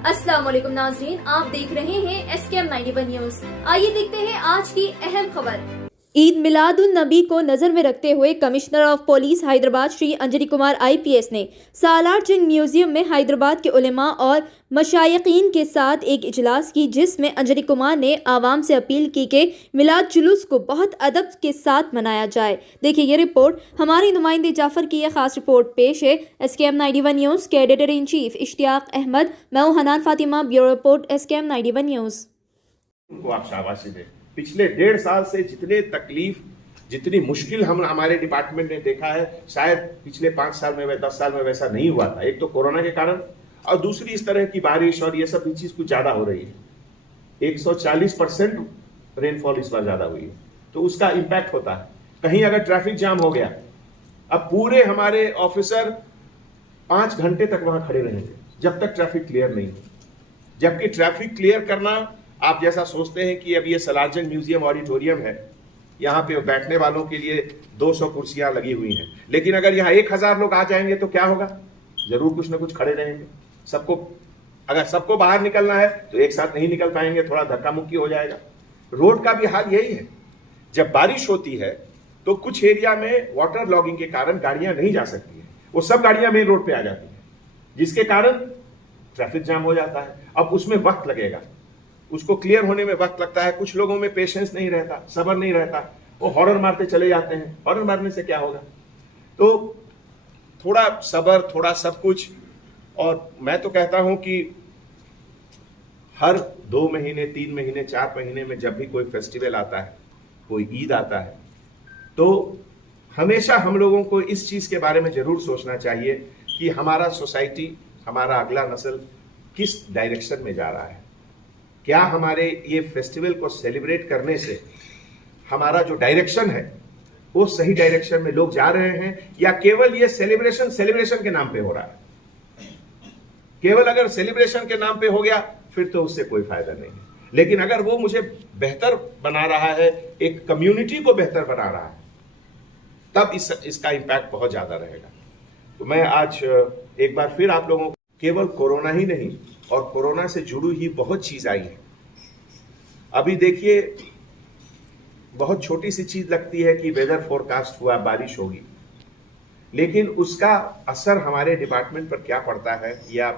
अस्सलाम वालेकुम नाज़रीन, आप देख रहे हैं SKM 91 न्यूज। आइए देखते हैं आज की अहम खबर। ईद मिलादुन नबी को नजर में रखते हुए commissioner of police Hyderabad Shri Anjani Kumar IPS ने सालार जंग म्यूजियम में हैदराबाद के उलेमा और मशाइकीन के साथ एक इजलास की, जिसमें अंजनी कुमार ने आवाम से अपील की कि मिलाद जुलूस को बहुत अदब के साथ मनाया जाए। देखिए ये रिपोर्ट हमारी नुमाइंदे जाफर की है। खास रिपोर्ट पेश है SKM 91 न्यूज के editor in chief Ishtiaq Ahmed, मैं हूं Hanan Fatima, bureau report SKM 91 news. उनको आप शाबाशी दें। पिछले 1.5 साल से जितने तकलीफ, जितनी मुश्किल हम हमारे डिपार्टमेंट ने देखा है, शायद पिछले 5 साल में 10 साल में वैसा नहीं हुआ था। एक तो कोरोना के कारण, और दूसरी इस तरह की बारिश और ये सब भी चीज कुछ ज्यादा हो रही है। 140% रेनफॉल इस बार ज्यादा हुई है, तो उसका इंपैक्ट होता है। कहीं अगर ट्रैफिक जाम हो गया, अब पूरे हमारे ऑफिसर 5 घंटे तक वहां खड़े रहेंगे जब तक ट्रैफिक क्लियर नहीं हो। जबकि ट्रैफिक क्लियर करना, आप जैसा सोचते हैं कि अब ये सलारजंग म्यूजियम ऑडिटोरियम है, यहाँ पे बैठने वालों के लिए 200 कुर्सियां लगी हुई हैं, लेकिन अगर यहाँ 1000 लोग आ जाएंगे तो क्या होगा? जरूर कुछ ना कुछ खड़े रहेंगे। अगर सबको बाहर निकलना है तो एक साथ नहीं निकल पाएंगे, थोड़ा धक्का मुक्की हो जाएगा। रोड का भी हाल यही है। जब बारिश होती है तो कुछ एरिया में वाटर लॉगिंग के कारण गाड़ियां नहीं जा सकती है, वो सब गाड़ियां मेन रोड पे आ जाती है, जिसके कारण ट्रैफिक जाम हो जाता है। अब उसमें वक्त लगेगा, उसको क्लियर होने में वक्त लगता है। कुछ लोगों में पेशेंस नहीं रहता, सब्र नहीं रहता, वो हॉर्न मारते चले जाते हैं। हॉर्न मारने से क्या होगा? तो थोड़ा सब्र, थोड़ा सब कुछ। और मैं तो कहता हूं कि हर 2 महीने, 3 महीने, 4 महीने में जब भी कोई फेस्टिवल आता है, कोई ईद आता है, तो हमेशा हम लोगों को इस चीज के बारे में जरूर सोचना चाहिए कि हमारा सोसाइटी, हमारा अगला नस्ल किस डायरेक्शन में जा रहा है। क्या हमारे ये फेस्टिवल को सेलिब्रेट करने से हमारा जो डायरेक्शन है वो सही डायरेक्शन में लोग जा रहे हैं, या केवल ये सेलिब्रेशन के नाम पे हो रहा है? केवल अगर सेलिब्रेशन के नाम पे हो गया फिर तो उससे कोई फायदा नहीं है। लेकिन अगर वो मुझे बेहतर बना रहा है, एक कम्युनिटी को बेहतर बना रहा है, तब इसका इम्पैक्ट बहुत ज्यादा रहेगा। तो मैं आज एक बार फिर आप लोगों को, केवल कोरोना ही नहीं और कोरोना से जुड़ी ही बहुत चीज आई है। अभी देखिए, बहुत छोटी सी चीज लगती है कि वेदर फोरकास्ट हुआ, बारिश होगी, लेकिन उसका असर हमारे डिपार्टमेंट पर क्या पड़ता है, या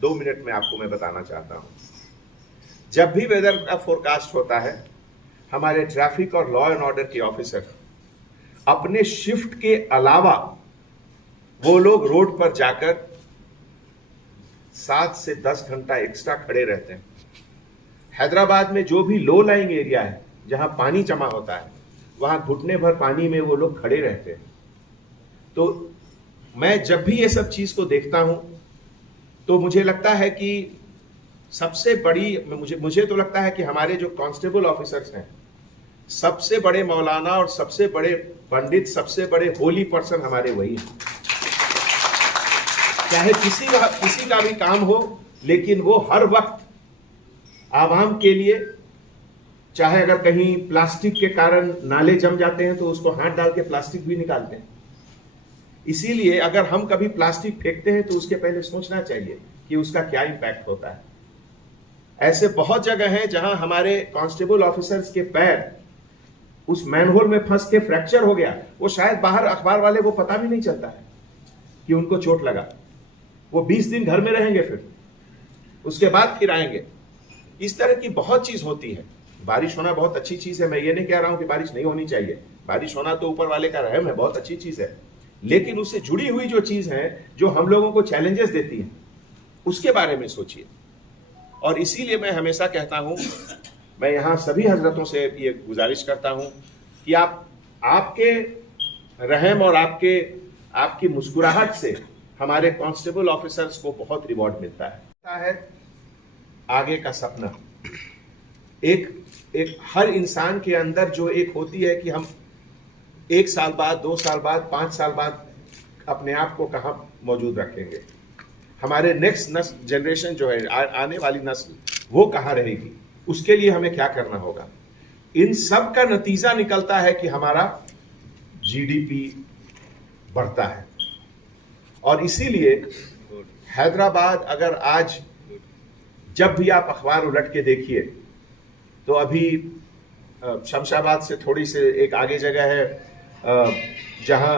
2 मिनट में आपको मैं बताना चाहता हूं। जब भी वेदर का फोरकास्ट होता है, हमारे ट्रैफिक और लॉ एंड ऑर्डर के ऑफिसर अपने शिफ्ट के अलावा वो लोग रोड पर जाकर 7 से 10 घंटा एक्स्ट्रा खड़े रहते हैं। हैदराबाद में जो भी लो लाइंग एरिया है, जहां पानी जमा होता है, वहां घुटने भर पानी में वो लोग खड़े रहते हैं। तो मैं जब भी ये सब चीज को देखता हूं तो मुझे लगता है कि सबसे बड़ी, मुझे तो लगता है कि हमारे जो कांस्टेबल ऑफिसर्स हैं, सबसे बड़े मौलाना और सबसे बड़े पंडित, सबसे बड़े होली पर्सन हमारे वही हैं। चाहे किसी का भी काम हो, लेकिन वो हर वक्त आवाम के लिए, चाहे अगर कहीं प्लास्टिक के कारण नाले जम जाते हैं तो उसको हाथ डाल के प्लास्टिक भी निकालते हैं। इसीलिए अगर हम कभी प्लास्टिक फेंकते हैं तो उसके पहले सोचना चाहिए कि उसका क्या इंपैक्ट होता है। ऐसे बहुत जगह हैं जहां हमारे कांस्टेबल ऑफिसर्स के पैर उस मैनहोल में फंस के फ्रैक्चर हो गया। वो शायद बाहर अखबार वाले को पता भी नहीं चलता है कि उनको चोट लगा। वो 20 दिन घर में रहेंगे, फिर उसके बाद फिर आएंगे। इस तरह की बहुत चीज होती है। बारिश होना बहुत अच्छी चीज है, मैं ये नहीं कह रहा हूं कि बारिश नहीं होनी चाहिए। बारिश होना तो ऊपर वाले का रहम है, बहुत अच्छी चीज है। लेकिन उससे जुड़ी हुई जो चीज है, जो हम लोगों को चैलेंजेस देती है, उसके बारे में सोचिए। और इसीलिए मैं हमेशा कहता हूं, मैं यहां सभी हजरतों से ये गुजारिश करता हूं कि आपके रहम और आपकी मुस्कुराहट से हमारे कांस्टेबल ऑफिसर्स को बहुत रिवॉर्ड मिलता है। आगे का सपना, एक हर इंसान के अंदर जो एक होती है कि हम 1 साल बाद, 2 साल बाद, 5 साल बाद अपने आप को कहां मौजूद रखेंगे, हमारे नेक्स्ट जनरेशन जो है, आने वाली नस्ल, वो कहां रहेगी, उसके लिए हमें क्या करना होगा। इन सब का नतीजा निकलता है कि हमारा GDP बढ़ता है। और इसीलिए हैदराबाद अगर आज जब भी आप अखबार उलट के देखिए तो अभी शमशाबाद से थोड़ी से एक आगे जगह है जहां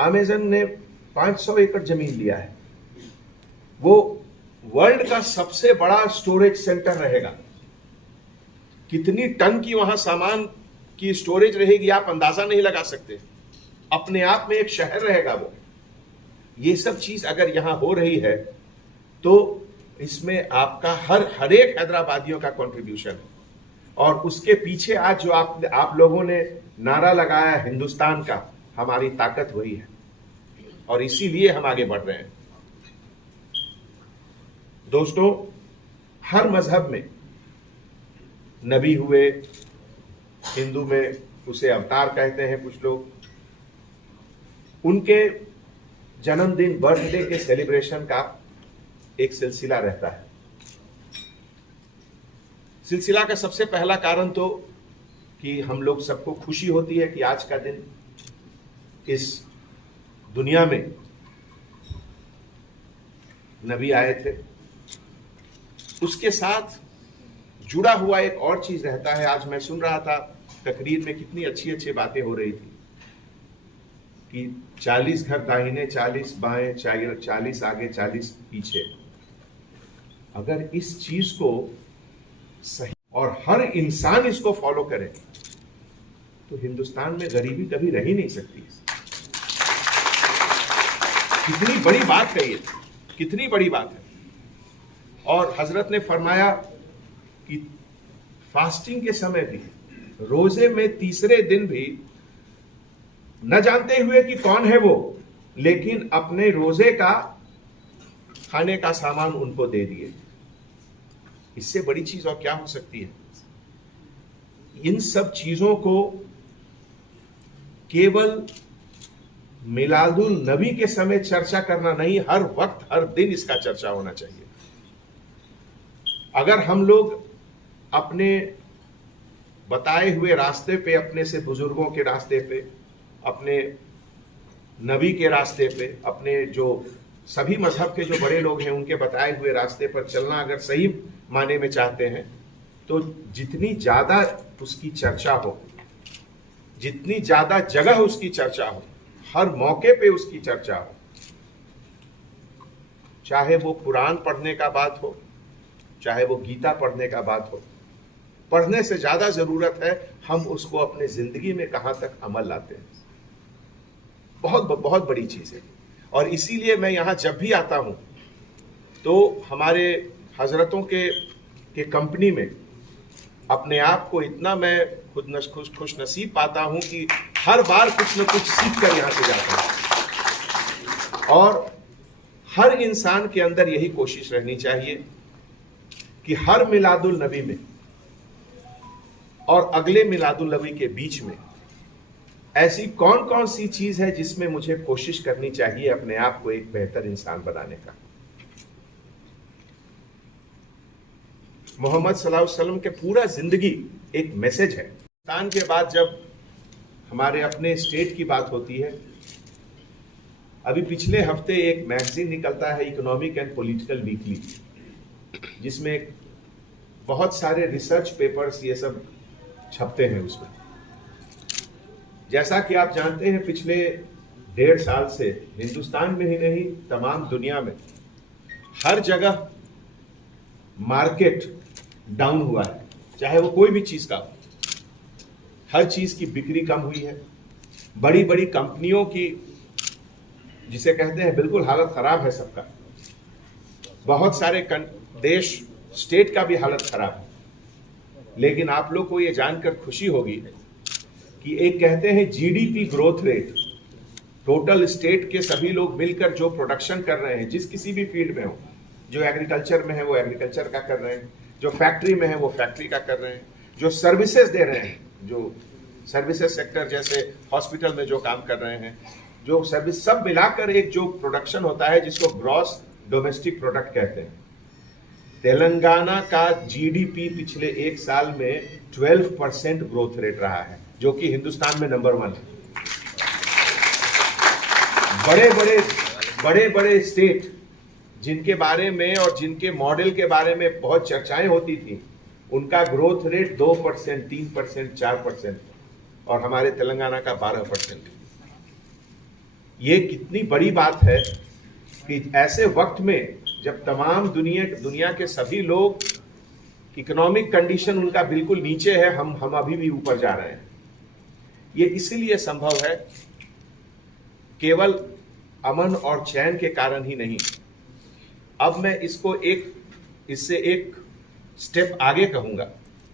अमेजन ने 500 एकड़ जमीन लिया है। वो वर्ल्ड का सबसे बड़ा स्टोरेज सेंटर रहेगा। कितनी टन की वहां सामान की स्टोरेज रहेगी आप अंदाजा नहीं लगा सकते। अपने आप में एक शहर रहेगा वो। ये सब चीज अगर यहां हो रही है तो इसमें आपका हर एक हैदराबादियों का कंट्रीब्यूशन है। और उसके पीछे आज जो आप लोगों ने नारा लगाया हिंदुस्तान का, हमारी ताकत वही है और इसीलिए हम आगे बढ़ रहे हैं। दोस्तों, हर मजहब में नबी हुए, हिंदू में उसे अवतार कहते हैं कुछ लोग, उनके जन्मदिन बर्थडे के सेलिब्रेशन का एक सिलसिला रहता है। सिलसिला का सबसे पहला कारण तो कि हम लोग सबको खुशी होती है कि आज का दिन इस दुनिया में नबी आए थे। उसके साथ जुड़ा हुआ एक और चीज रहता है। आज मैं सुन रहा था तकरीर में कितनी अच्छी अच्छी बातें हो रही थी कि 40 घर दाहिने, 40 बाएं, 40 आगे, 40 पीछे। अगर इस चीज को सही और हर इंसान इसको फॉलो करे तो हिंदुस्तान में गरीबी कभी रह ही नहीं सकती। कितनी बड़ी बात है ये, कितनी बड़ी बात है। और हजरत ने फरमाया कि फास्टिंग के समय भी, रोजे में तीसरे दिन भी, न जानते हुए कि कौन है वो, लेकिन अपने रोजे का खाने का सामान उनको दे दिए। इससे बड़ी चीज और क्या हो सकती है। इन सब चीजों को केवल मिलादुल नबी के समय चर्चा करना नहीं, हर वक्त हर दिन इसका चर्चा होना चाहिए। अगर हम लोग अपने बताए हुए रास्ते पे, अपने से बुजुर्गों के रास्ते पे, अपने नबी के रास्ते पे, अपने जो सभी मजहब के जो बड़े लोग हैं उनके बताए हुए रास्ते पर चलना अगर सही माने में चाहते हैं तो जितनी ज्यादा उसकी चर्चा हो, जितनी ज्यादा जगह उसकी चर्चा हो, हर मौके पे उसकी चर्चा हो, चाहे वो कुरान पढ़ने का बात हो, चाहे वो गीता पढ़ने का बात हो, पढ़ने से ज्यादा जरूरत है हम उसको अपने जिंदगी में कहां तक अमल लाते हैं। बहुत बड़ी चीज है। और इसीलिए मैं यहां जब भी आता हूं तो हमारे हजरतों के कंपनी में अपने आप को इतना मैं खुश नसीब पाता हूं कि हर बार कुछ न कुछ सीख कर यहां से जाता हूं। और हर इंसान के अंदर यही कोशिश रहनी चाहिए कि हर मिलादुल नबी में और अगले मिलादुल नबी के बीच में ऐसी कौन कौन सी चीज है जिसमें मुझे कोशिश करनी चाहिए अपने आप को एक बेहतर इंसान बनाने का। मोहम्मद सल्लल्लाहु अलैहि वसल्लम के पूरा जिंदगी एक मैसेज है। हिंदुस्तान के बाद जब हमारे अपने स्टेट की बात होती है, अभी पिछले हफ्ते एक मैगजीन निकलता है इकोनॉमिक एंड पॉलिटिकल वीकली, जिसमें बहुत सारे रिसर्च पेपर्स ये सब छपते हैं। उसमें जैसा कि आप जानते हैं पिछले 1.5 साल से हिंदुस्तान में ही नहीं तमाम दुनिया में हर जगह मार्केट डाउन हुआ है, चाहे वो कोई भी चीज का हो। हर चीज की बिक्री कम हुई है। बड़ी बड़ी कंपनियों की, जिसे कहते हैं, बिल्कुल हालत खराब है सबका। बहुत सारे देश स्टेट का भी हालत खराब है। लेकिन आप लोग को ये जानकर खुशी होगी कि एक कहते हैं GDP growth rate, total state के सभी लोग मिलकर जो प्रोडक्शन कर रहे हैं, जिस किसी भी फील्ड में हो, जो एग्रीकल्चर में है वो एग्रीकल्चर का कर रहे हैं, जो फैक्ट्री में है वो फैक्ट्री का कर रहे हैं, जो सर्विसेज दे रहे हैं, जो सर्विसेज सेक्टर जैसे हॉस्पिटल में जो काम कर रहे हैं, जो सर्विस, सब मिलाकर एक जो प्रोडक्शन होता है जिसको ग्रॉस डोमेस्टिक प्रोडक्ट कहते हैं। तेलंगाना का जीडीपी पिछले 1 साल में 12% ग्रोथ रेट रहा है, जो कि हिंदुस्तान में नंबर 1 है। बड़े बड़े स्टेट जिनके बारे में और जिनके मॉडल के बारे में बहुत चर्चाएं होती थी, उनका ग्रोथ रेट 2%, 3%, 4% और हमारे तेलंगाना का 12%। ये कितनी बड़ी बात है कि ऐसे वक्त में जब तमाम दुनिया के सभी लोग इकोनॉमिक कंडीशन उनका बिल्कुल नीचे है, हम अभी भी ऊपर जा रहे हैं। ये इसीलिए संभव है केवल अमन और चैन के कारण ही नहीं। अब मैं इसको इससे एक स्टेप आगे कहूंगा